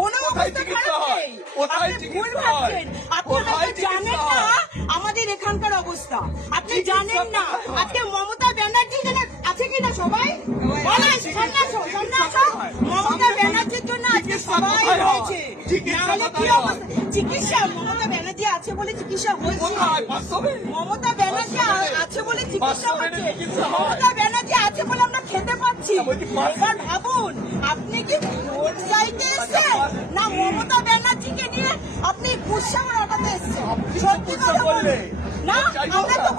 কোনো অবস্থা খারাপ নেই। আপনি ভুল ভাবছেন। আপনি জানেন না আমাদের এখানকার অবস্থা, আপনি জানেন না। আজকে মমতা ব্যানার্জি আছে কিনা সবাই বলেন, সামনে আসো, সামনে আসো। মমতা ব্যানার্জির জন্য আজকে সবাই রয়েছে, নাহলে কি অবস্থা? চিকিৎসা মমতা ব্যানার্জি আছে বলে চিকিৎসা হচ্ছে, মমতা ব্যানার্জি আছে বলে চিকিৎসা হচ্ছে, মমতা ব্যানার্জি আছে বলে আমরা খেতে পাচ্ছি। এবার ভাবুন, আপনি কি ভোট চাইতে এসছেন না মমতা ব্যানার্জিকে নিয়ে আপনি কুৎসা ওঠাতে এসছেন? সত্যি কথা বলুন না, আমরা তো